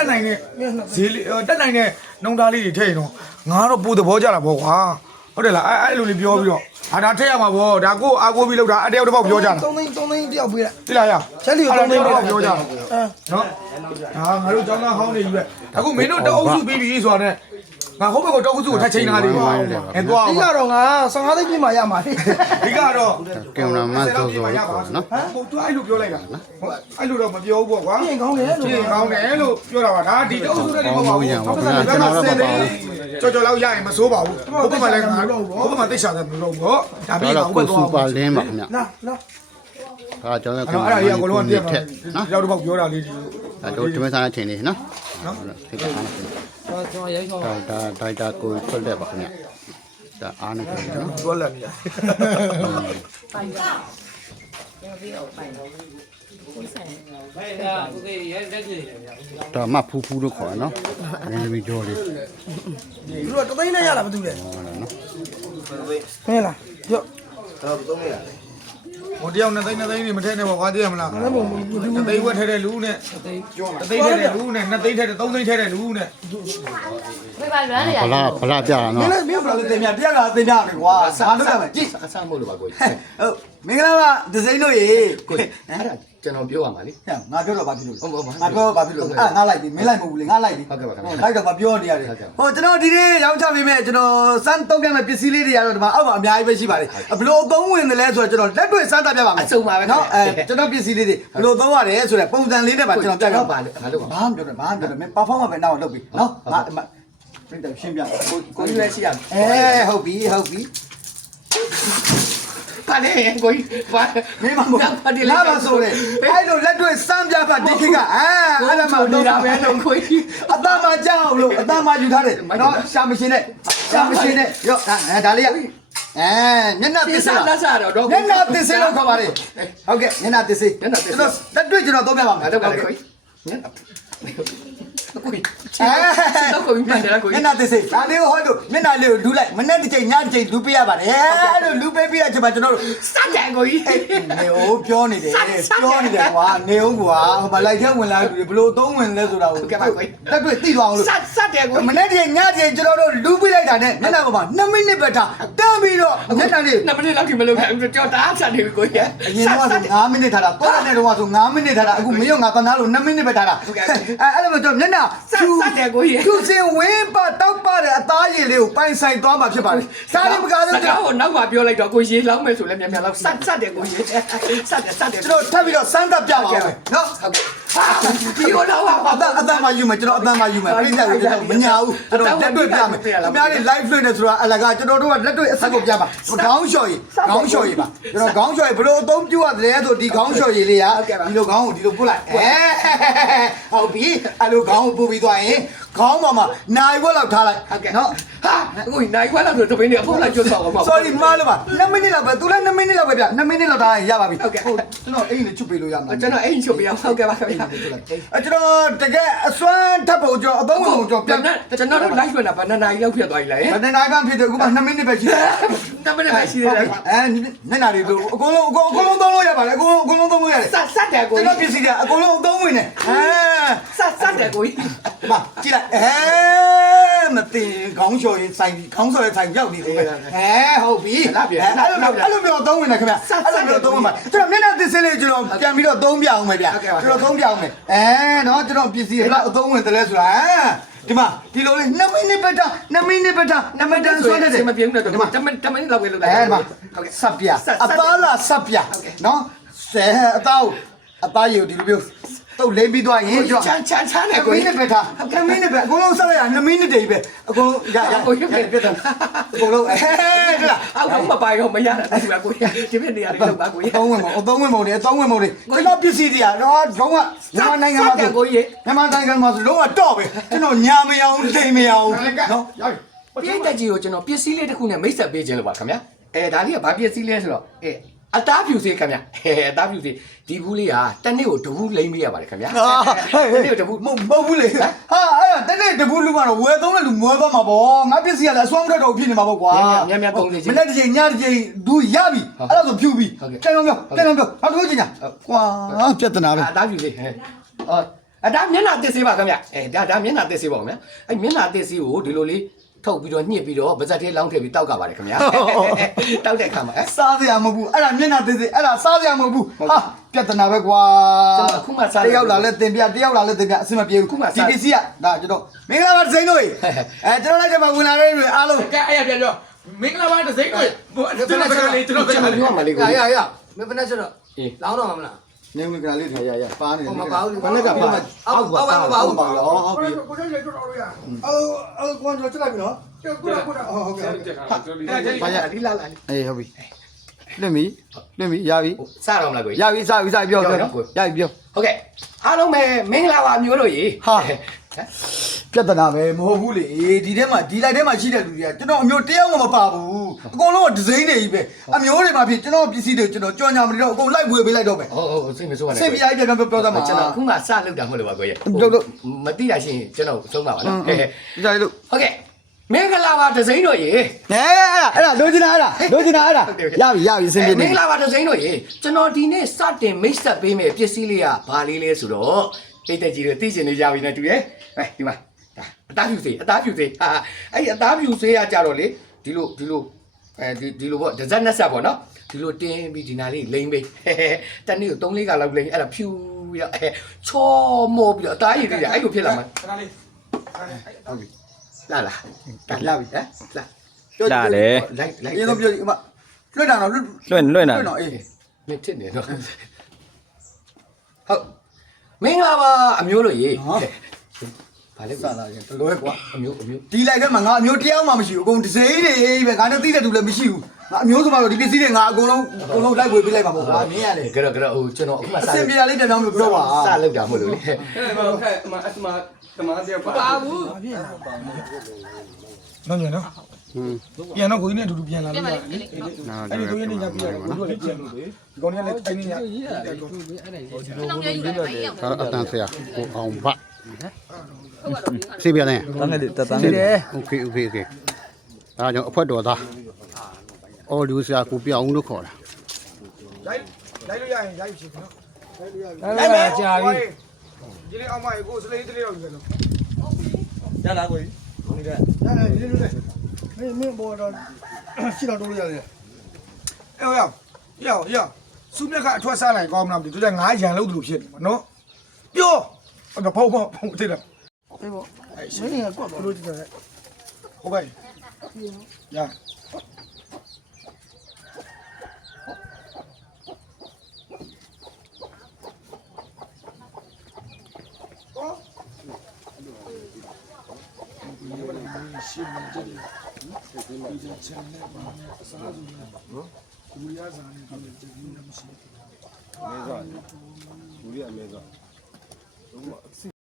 တက်နိုင်တဲ့ဈေးလေးတက်နိုင်တဲ့နှုံသားလေးတွေထည့်ရင်တော့ငါတော့ပူသဘောကြတာပေါ့ကွာဟုတ်တယ်လားအဲအဲ့လိုလေးပြောပြီးတော့အာဒါထည့်ရမှာပေါ့ဒါကိုအာကိုပြီးလောက်တာအတယောက်တစ်ပေါက်ပြောကြတာ3သိန်း3သိန်းတယောက်ပေးလိုက်တိလာရချက်လီကိုအဲ့3သိန်းဒါပေးပြောလိုက်ကြတာအဲနော်ဒါငါတို့ကျောင်းသားဟောင်းနေကြီးပဲအခုမင်းတို့တအုပ်စုပြီးပြီဆိုတာနဲ့ ငါဟိုဘက်ကိုတအုပ်စုကိုထပ်ချိန်ထားသေးတယ်အဲသွားဒီအောင်ကတော့ငါ15သိန်းပြည့်မှရမှာလေဒီကတော့ကင်မရာမန်စောစောလေးပေါ့နော်ဟမ်ဟိုသူအဲ့လိုပြောလိုက်တာဟုတ်အဲ့လိုတော့မပြောဘူးပေါ့ကွာပြင်ကောင်းတယ်လို့ပြင်ကောင်းတယ်လို့ပြောတာပါဒါဒီတော့ဆိုတဲ့ဒီပေါ့ပါဘူးကြော်ကြော်လောက်ရရင်မစိုးပါဘူးဘုဘမလည်းငါဘုဘမတိတ်ရှာတယ်မလို့ပေါ့ဒါဒါပြီးတော့တော့ကိုဘုစူဘပါသွားလင်းပါခင်ဗျလာလာဒါကျွန်တော်ကအဲ့တော့အဲ့ဒါကြီးအကုန်လုံးတည့်ပါထက်နော်ရောက်တော့ပြောတာလေးဒီ ဒါတို့ဒီမစားတဲ့အချိန်လေးနော်နော်ထိတ်ကစားနေတယ်ကျွန်တော်ရိုက်ချောဒါဒါဒိုက်တာကိုဖွက်လက်ပါခင်ဗျဒါအားနေတယ်နော်တွက်လက်မြာဒါမှဖူးဖူးလို့ခေါ်ရနော်ငယ်လေးကြောလေးသူတို့က3သိန်းနဲ့ရလာမတူလေဟုတ်လားနော်ဟဲ့လားရော့ ဟိုတယောက်နဲ့သိန်းနဲ့သိန်းနေမထဲနဲ့ပေါ့ကွာသိရမလားမလဲဘူးဘူးဘူးသိန်းဝက်ထဲတဲ့လူနဲ့တသိန်းထဲတဲ့လူနဲ့နှစ်သိန်းထဲတဲ့သုံးသိန်းထဲတဲ့လူနဲ့မိဘလွမ်းနေရဘလားဘလားပြတာမနော်င်းလည်းမင်းဘယ်လိုတင်ပြတရားကတင်ပြမယ်ကွာစားလို့ရမယ်ကြည့်အဆမ်းမို့လို့ပါကိုကြီးဟုတ်မင်္ဂလာပါဒဇိန်တို့ရေကိုအဲ့ဒါ ကျွန်တော်ပြောရမှာလေ ဟဲ့ငါပြောတော့ဘာဖြစ်လို့လဲဟုတ်ပါဘူးငါပြောတော့ဘာဖြစ်လို့လဲအာငါလိုက်ပြီမင်းလိုက်မဟုတ်ဘူးလေငါလိုက်ပြီဟုတ်ကဲ့ပါခင်ဗျာလိုက်တော့ဘာပြောနေရတယ်ဟုတ်ကဲ့ဟိုကျွန်တော်ဒီနေ့ရောင်းချပေးမယ်ကျွန်တော်စမ်းတုံးပြမယ်ပစ္စည်းလေးတွေကတော့ဒီမှာအောက်မှာအများကြီးပဲရှိပါတယ်ဘလို့အသုံးဝင်တယ်လဲဆိုတော့ကျွန်တော်လက်တွေ့စမ်းသပ်ပြပါမယ်အစုံပါပဲနော်အဲကျွန်တော်ပစ္စည်းလေးတွေဘလို့သုံးရတယ်ဆိုတော့ပုံစံလေးနဲ့ပါကျွန်တော်ပြပြပါပါလို့ဘာလို့ပါဘာမှပြောတယ်ဘာမှပြောတယ်မင်းပါဖောင်းမပဲနောက်လုပ်ပြီနော်ငါပြင်းတယ်ရှင်းပြကိုကိုကြီးလည်းရှိရမယ် အဲဟုတ်ပြီဟုတ်ပြီ ပါလေကိုကြီးပါမင်းမမဟုတ်လာပါဆိုလေအဲ့လိုလက်တွေ့စမ်းပြပါဒီခေတ်ကအဲအဲ့ဒါမှကိုတော့နေတာပဲတော့ကိုကြီးအသားမကြောက်လို့အသားမယူထားတယ်နော်ရှာမရှင်နဲ့ရှာမရှင်နဲ့ရော့အဲဒါလေးရအဲညနေသသစ်စ္စေးစာလက်စားတော့တော့ညနေသစ်စေးလို့ခေါ်ပါလေဟုတ်ကဲ့ညနေသစ်စေးကျွန်တော်လက်တွေ့ကျွန်တော်သုံးပြပါမယ်အဲ့တော့ပါလေကိုကြီးည ကိုကြီးတော့ကိုကြီးမှန်တယ်ကိုမျကြီးက်နှာသစ်စေးဒါလေးကိုဟောလို့မျက်နှာလေးကိုလူလိုက်မနေ့တစ်ချိန်ညတစ်ချိန်လူပေးရပါတယ်အဲ့လိုလူပေးပြီးတော့ကျွန်တော်ကျွန်တော်တို့စက်တယ်ကိုကြီးနေဦးပြောနေတယ်ပြောနေတယ်ကွာနေဦးကွာဟိုမလိုက်တဲ့ဝင်လာလူတွေဘလို့သုံးဝင်လဲဆိုတာကိုလက်တွေ့သိသွားအောင်လို့စက်စက်တယ်ကိုမနေ့တည်းညတည်းကျွန်တော်တို့လူပေးလိုက်တာနဲ့မျက်နှာပေါ်မှာ2မိနစ်ပဲထားတန်းပြီးတော့မျက်နှာလေးနှစ်မိနစ်လောက်ကြီးမလုပ်နိုင်ဘူးကြောတားဆက်နေပြီကိုကြီးအရင်တော့ဆို9မိနစ်ထားတာတော့တဲ့တော့ဆို9မိနစ်ထားတာအခုမရုံငါတနာလို့2မိနစ်ပဲထားတာအဲအဲ့လိုမျိုးတော့မျက်နှာစက်စက်တယ်ကိုကြီးသူစင်ဝင်းပါတောက်ပါတဲ့အသားရည်လေးကိုပိုင်ဆိုင်သွားမှာဖြစ်ပါတယ်စားရမကားစလို့ကားကိုနောက်မှပြောလိုက်တော့ကိုကြီးလောင်းမယ်ဆိုလဲမြန်မြန်လောက်စက်စက်တယ်ကိုကြီးစက်တယ်စက်တယ်ကျွန်တော်ထပ်ပြီးတော့စမ်းသပ်ပြပါမယ်နော်ဟုတ်ကဲ့ဟာ ဒီကိုတော့ဟာအတအတမယူမယ်ကျွန်တော်အတမယူမယ်ပြိဿကိုကျွန်တော်မညာဘူးကျွန်တော်လက်တွေ့ပြမယ်ခင်ဗျားတွေ live လွှင့်နေဆိုတာအလကားကျွန်တော်တို့ကလက်တွေ့အဆက်ကိုပြပါခေါင်းလျှော်ရည်ခေါင်းလျှော်ရည်ပါကျွန်တော်ခေါင်းလျှော်ရည်ဘယ်လိုအသုံးပြုရတယ်ဆိုဒီခေါင်းလျှော်ရည်လေးကဒီလိုခေါင်းကိုဒီလိုပုတ်လိုက်အဲဟုတ်ပြီအဲ့လိုခေါင်းကိုပုတ်ပြီးသွားရင် ခေါင်းပေါ်မှာနိုင်ဘက်လောက်ထားလိုက်ဟုတ်ကဲ့နော်ဟာအခုနိုင်ခွက်လောက်ဆိုတပင်းနေအဖို့လိုက်ကျွတ်တော့မှာ sorry မားလို့ပါ2မိနစ်လောက်ပဲသူလည်း2မိနစ်လောက်ပဲပြ2မိနစ်လောက်ထားရင်ရပါပြီကျွန်တော်အိမ်လေးချွတ်ပေးလို့ရမှာကျွန်တော်အိမ်ချုပ်ပြအောင်ဟုတ်ကဲ့ပါခင်ဗျာအဲကျွန်တော်တကယ်အစွမ်းထပ်ဖို့ကျွန်တော်အသုံးဝင်ဖို့ကျွန်တော်ပြပြန်န်ကျွန်တော်တို့ live ပြန်တာဗနာကြီးလောက်ဖြစ်သွားပြီလားဘယ်နိုင်ကဖြစ်တယ်အခုမှ2မိနစ်ပဲရှိတယ်တမန်ပဲရှိသေးတယ်အဲမျက်နှာတွေတို့အကုန်လုံးအကုန်အကုန်လုံးသုံးလို့ရပါတယ်အကုန်အကုန်လုံးသုံးလို့ရတယ်စက်စက်တယ်ကိုကျွန်တော်ပစ္စည်းတွေအကုန်လုံးအသုံးဝင်တယ်အဲစက်စက်တယ်ကိုကြီးမကြည့်လိုက်အဲမသိခေါင်းလျှော်ရေးဆိုင်ခေါင်းဆော်ရေးဆိုင်ရောက်နေတယ်အဲဟုတ်ပြီအဲ့လိုအဲ့လိုမျိုးသုံးဝင်တယ်ခင်ဗျအဲ့လိုမျိုးသုံးဝင်ပါကျွန်တော်မျက်နှာသစ်စင်းလေးကျွန်တော်ပြန်ပြီးတော့သုံးပြအောင်မယ်ဗျကျွန်တော်သုံးပြအောင်မယ်အဲနော်ကျွန်တော်ပစ္စည်းတွေဘယ်လောက်အသုံးဝင်တယ်လဲဆိုတာ ဒီမှာဒီလိုလေး2မိနစ်ပဲတာ2မိနစ်ပဲတာ2မိနစ်ဆွဲနေတယ်မပြေဘူးတော့တမန်တမန်တမန်လောက်ပဲလုပ်လိုက်အဲမှာဆပ်ပြအသားလားဆပ်ပြနော်ဆဲအသားကိုအသားရည်ကိုဒီလိုမျိုး တုတ်လိမ့်ပြီးသွားရင်ကျွန်ချမ်းချမ်းချမ်းတယ်တော်ကိုမိနကြီးစ်ပဲထား2မိနစ်ပဲအကုန်လုံးဆက်လိုက်ရ2မိနစ်တည်းပဲအကုန်လုံးရရပြတ်တယ်အကုန်လုံးအဲဒါအောက်မပိုင်တော့မရတာတူပါကိုကြီးဒီနေ့နေရာလေးလောက်ပါကိုကြီးအသုံးဝင်မအသုံးဝင်မတွေအသုံးဝင်မတွေကျွန်တော်ပစ္စည်းတွေကတော့တော့မြန်မာနိုင်ငံမှာမြန်မာနိုင်ငံမှာဆိုလုံးဝတော့ပဲကျွန်တော်ညာမရအောင်လိမ်မရအောင်နော်ပြည့်တက်ကြီးကိုကျွန်တော်ပစ္စည်းလေးတစ်ခုနဲ့မိတ်ဆက်ပေးခြင်းလို့ပါခင်ဗျာအဲဒါလေးကဘာပစ္စည်းလဲဆိုတော့အဲ အသားဖြူစေးခင်ဗျာအဲအသားဖြူစေးဒီဘူးလေးဟာတနေ့ကိုတဘူးလိမ့်ပေးရပါတယ်ခင်ဗျာဟာဟဲ့တနေ့ကိုတဘူးမဟုတ်ဘူးလေဟာအဲ့ဒါတနေ့တပူးလူကတော့ဝယ်သုံးတဲ့လူမွဲသွားမှာပေါ့ငါပစ္စည်းကလည်းအစွမ်းမထွက်တော့ဖြစ်နေမှာပေါ့ကွာမြန်မြန်သုံးနေချင်မနေ့တစ်ချိန်ညတစ်ချိန်ဒူရပြီအဲ့ဒါဆိုဖြူပြီဟုတ်ကဲ့ကျန်တော့ပြောကျန်တော့ပြောဘာလို့ချင်းညာကွာပြဿနာပဲအသားဖြူစေးဟဲ့အော်အဲဒါမျက်နှာတစ်စေးပါခင်ဗျအဲဒါဒါမျက်နှာတစ်စေးပါခင်ဗျအဲမျက်နှာတစ်စေးကိုဒီလိုလေး ထုတ်ပြီးတော့ညှစ်ပြီးတော့ဗဇက်သေးလောင်းထည့်ပြီးတောက်ကပါတယ်ခင်ဗျတောက်တဲ့အခါမှာအဲစားစရာမဟုတ်ဘူးအဲ့ဒါမျက်နှာသေးသေးအဲ့ဒါစားစရာမဟုတ်ဘူးဟာပြဿနာပဲကွာကျွန်တော်အခုမှစားတယောက်လာလဲတင်ပြတယောက်လာလဲတင်ပြအဆင်မပြေဘူးအခုမှစားဒီပစ္စည်းကဒါကျွန်တော်မင်္ဂလာပါဒဇိန်တို့ရေအဲကျွန်တော်လည်းကျွန်မဝင်လာတဲ့တွေအားလုံးကဲအဲ့ရပြန်ပြောမင်္ဂလာပါတစ်စိမ့်တွေ့ကျွန်တော်စကားလေးကျွန်တော်စကျွန်ကားတော်လေးပြောမှလေးကိုရရရမင်းဘယ်နဲ့ချက်တော့အေးလောင်းတော့မလား နေမင်္ဂလာလေးထားရရပါနေတယ်ဟိုမပါဘူးဘယ်နဲ့ကပါအောက်အောက်အောက်အောက်ပါတော့ဟုတ်ပြီကိုကျရကျွတ်တော်ရအော်အော်ကွန်ကျွန်တော်ချက်လိုက်ပြီနော်ကုလားကုလားဟုတ်ကဲ့အဲ့ဒါဘာရဒီလာလာအေးဟုတ်ပြီလွတ်ပြီလွတ်ပြီရပြီစတော့မလားကိုရပြီစပြီစပြီပြောပြောရပြီပြောဟုတ်ကဲ့အားလုံးပဲမင်္ဂလာပါမျိုးတို့ရေဟာ ပြဿနာပဲမဟုတ်ဘူးလေဒီထဲမှာဒီလိုက်ထဲမှာရှိတဲ့လူတွေကကျွန်တော်အမျိုးတယောက်မှမပါဘူးအကုန်လုံးကဒီဇိန်းတွေကြီးပဲအမျိုးတွေမှာဖြစ်ကျွန်တော်ပစ္စည်းတွေကျွန်တော်ကြော်ညာမနေတော့အကုန်လိုက်ဝေပေးလိုက်တော့ပဲဟုတ်ဟုတ်စိတ်မဆိုးပါနဲ့စိတ်ပြရိုက်ပြန်ပြောပြောသမှာကျွန်တော်အခုမှစလောက်တာမဟုတ်လို့ပါကိုရေတို့တို့မသိတာရှိရင်ကျွန်တော်ဆုံးပါပါနော်ဒီကြလို့ဟုတ်ကဲ့မင်္ဂလာပါဒဇိန်တို့ရေဟဲအဲ့ဒါအဲ့ဒါလိုချင်တာအဲ့ဒါလိုချင်တာအဲ့ဒါရပြီရပြီအဆင်ပြေမနေင်္ဂလာပါဒဇိန်တို့ရေကျွန်တော်ဒီနေ့စတင်မိတ်ဆက်ပေးမယ်ပစ္စည်းလေးကဘာလေးလဲဆိုတော့ တိတ်တက်ကြီးတွေသိချင်နေကြပြီနဲ့တူရဲ့ဟဲ့ဒီမှာဒါအသားဖြူစေးအသားဖြူစေးဟာအဲ့ဒီအသားဖြူစေးကကြတော့လေဒီလိုဒီလိုအဲဒီဒီလိုပေါ့ဒဇက်နဲ့ဆက်ပေါ့နော်ဒီလိုတင်းပြီးဒီနာလေးလိမ့်ပေးတနေ့ကို3-4ကလောက်လိမ့်အဲ့ဒါဖြူပြီးတော့အဲချောမောပြီးတော့အသားရည်တွေအဲ့လိုဖြစ်လာမှာစကားလေးလာလာလာပြီဟမ်လာလာလေလိုက်လိုက်အရင်ဆုံးပြောဒီအမလွတ်တာတော့လွတ်လွင့်လွင့်တာလွတ်တော့အေးမင်းထစ်နေတော့ဟုတ် မင်္ဂလာပါအမျိုးတို့ရေဘာလဲစလာရင်တလွဲကွာအမျိုးအမျိုးဒီလိုက်ထဲမှာငါအမျိုးတယောက်မှမရှိဘူးအကုန်ဒီဇိန်းတွေပဲငါနဲ့သိတဲ့သူလည်းမရှိဘူးငါအမျိုးဆိုမှတော့ဒီပစ္စည်းတွေငါအကုန်လုံးအကုန်လုံးလိုက်ဝေပေးလိုက်မှာပေါ့ကွာမင်းရတယ်ကြတော့ကြတော့ဟိုကျွန်တော်အခုမှစအဆင်ပြေတာလေးပြန်ပြောင်းလို့ပြောပါစလောက်တာမဟုတ်လို့လေပါဘူးနော်ညနော်ဟွန်း ပြန်တော့ကိုကြီးနဲ့အတူတူပြန်လာလို့ရတယ်လေ နား အဲ့ တော့ ဒီကိုကြီးနဲ့ညပြရကိုတို့လည်းပြန်လို့လေဒီကောင်ကြီးလည်းတိုင်းနေရ နောင်ရယူတယ်မရောက် ဒါအတန်ဆရာကိုအောင်ဗစီပြန်နေ တန်းငယ်လေးတန်းငယ်လေး โอเคโอเคโอเคဒါကြောင့်အဖွက်တော်သားအော်ဒီဆရာကိုပြောင်းလို့ခေါ်တာ ရိုက်ရိုက်လို့ရရင်ရိုက်ဖြစ်နော် အဲ့ဒါကြာပြီ ဒီလေးအောင်မရေကိုစလေးတလေးတော့ယူရလို့ ရလားကိုကြီးဒီက ရတယ်ဒီလိုလေ 没没我这洗到兜里了。哎呦呦呦，苏梅卡穿啥来搞嘛？就在俺眼楼头撇的嘛，喏。哟，那个跑跑跑对了。哎不，没那个过不着这个。后背。呀。Oh. 你们心里这里。 ဒီချမ်းနဲ့ပါနဲ့အစားစုနဲ့နော်ကိုရီးယားစာနဲ့ဒီချက်ကြီးနဲ့မရှိဘူးအမေဇော်ကိုရီးယားအမေဇော်ဘုမအစ်